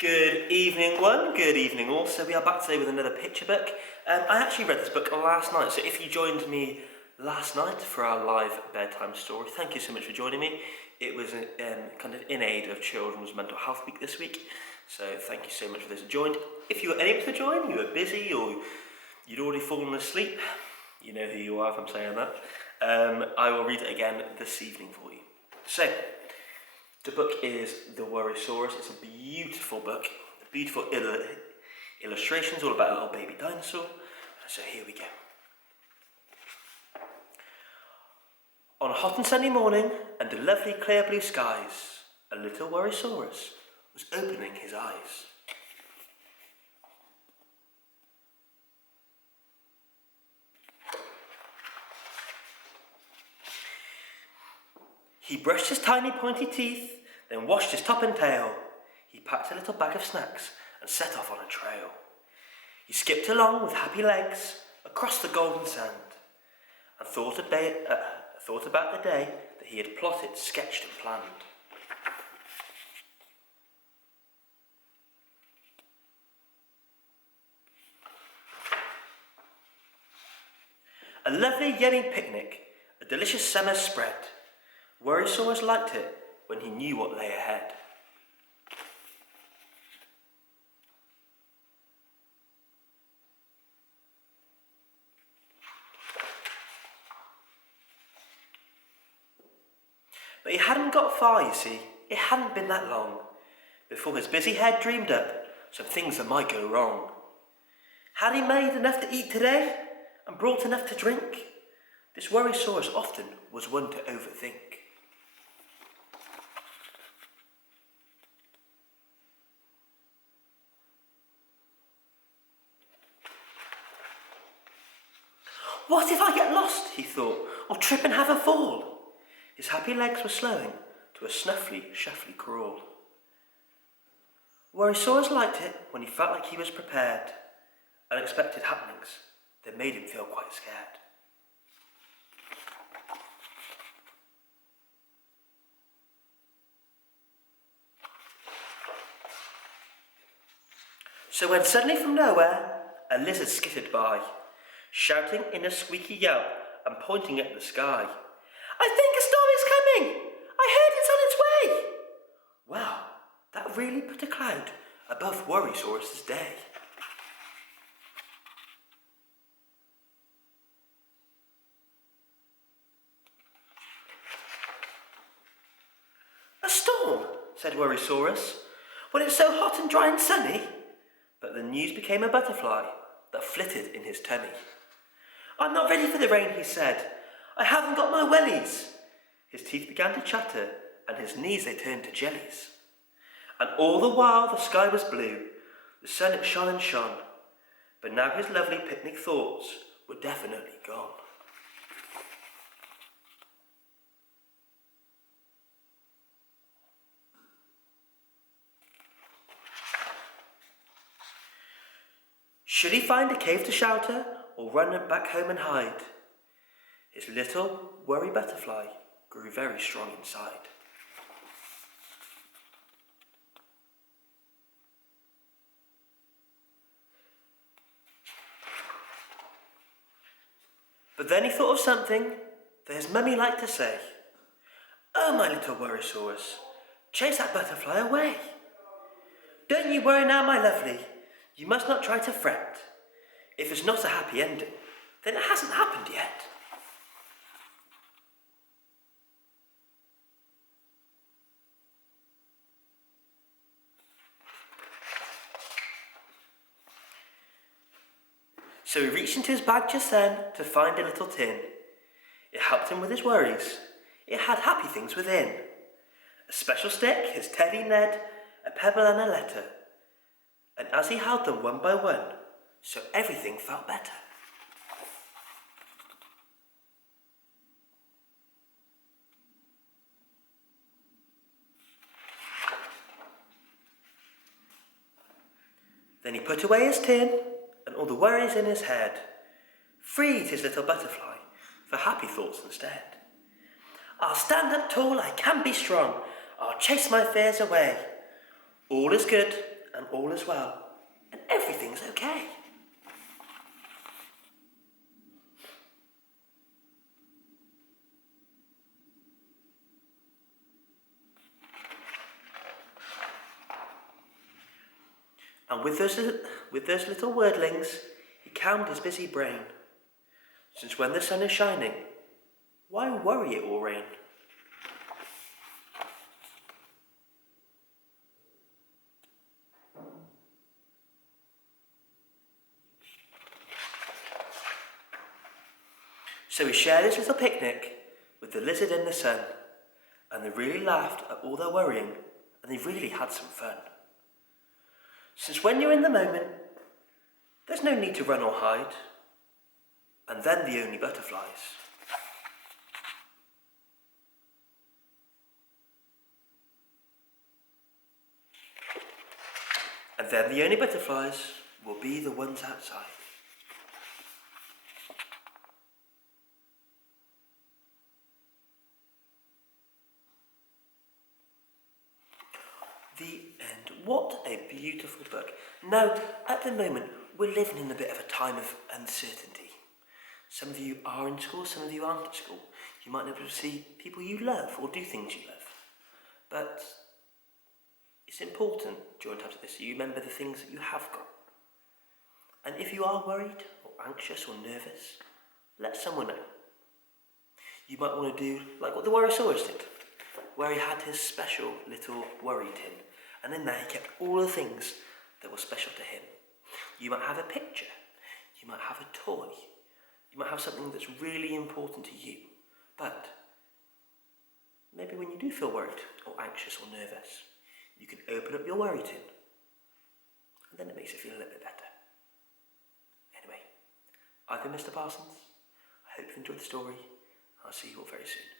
Good evening one, good evening all. So we are back today with another picture book. I actually read this book last night, so if you joined me last night for our live bedtime story, thank you so much for joining me. It was kind of in aid of Children's Mental Health Week this week, so thank you so much for those who joined. If you were unable to join, you were busy or you'd already fallen asleep, you know who you are if I'm saying that, I will read it again this evening for you. So, the book is The Worrysaurus. It's a beautiful book, beautiful illustrations all about a little baby dinosaur. So here we go. On a hot and sunny morning under lovely clear blue skies, a little Worrysaurus was opening his eyes. He brushed his tiny pointy teeth, then washed his top and tail. He packed a little bag of snacks and set off on a trail. He skipped along with happy legs across the golden sand and thought about the day that he had plotted, sketched and planned. A lovely yummy picnic, a delicious summer spread. Worrysaurus liked it when he knew what lay ahead. But he hadn't got far, you see. It hadn't been that long before his busy head dreamed up some things that might go wrong. Had he made enough to eat today and brought enough to drink? This Worrysaurus often was one to overthink. What if I get lost, he thought, or trip and have a fall? His happy legs were slowing to a snuffly, shuffly crawl. Worrysaurus liked it when he felt like he was prepared. Unexpected happenings that made him feel quite scared. So when suddenly from nowhere, a lizard skittered by, shouting in a squeaky yelp and pointing at the sky. I think a storm is coming! I heard it's on its way! Wow, that really put a cloud above Worrysaurus' day. A storm, said Worrysaurus, when it's so hot and dry and sunny. But the news became a butterfly that flitted in his tummy. I'm not ready for the rain, he said. I haven't got my wellies. His teeth began to chatter, and his knees they turned to jellies. And all the while the sky was blue, the sun it shone and shone, but now his lovely picnic thoughts were definitely gone. Should he find a cave to shelter, or run back home and hide? His little worry butterfly grew very strong inside. But then he thought of something that his mummy liked to say. Oh, my little Worrysaurus, chase that butterfly away. Don't you worry now, my lovely. You must not try to fret. If it's not a happy ending, then it hasn't happened yet. So he reached into his bag just then to find a little tin. It helped him with his worries. It had happy things within. A special stick, his teddy Ned, a pebble and a letter. And as he held them one by one, so everything felt better. Then he put away his tin and all the worries in his head, freed his little butterfly for happy thoughts instead. I'll stand up tall, I can be strong, I'll chase my fears away. All is good and all is well, and everything's okay. And with those little wordlings, he calmed his busy brain. Since when the sun is shining, why worry it will rain? So he shared his little picnic with the lizard and the sun, and they really laughed at all their worrying, and they really had some fun. Since when you're in the moment, there's no need to run or hide, and then the only butterflies. And then the only butterflies will be the ones outside. The end. What a beautiful book. Now, at the moment, we're living in a bit of a time of uncertainty. Some of you are in school, some of you aren't at school. You might not be able to see people you love or do things you love. But it's important during times like this you remember the things that you have got. And if you are worried or anxious or nervous, let someone know. You might want to do like what the Worrysaurus did, where he had his special little worry tin, and in there he kept all the things that were special to him. You might have a picture, you might have a toy, you might have something that's really important to you, but maybe when you do feel worried or anxious or nervous, you can open up your worry tin, and then it makes it feel a little bit better. Anyway, I've been Mr. Parsons. I hope you've enjoyed the story. I'll see you all very soon.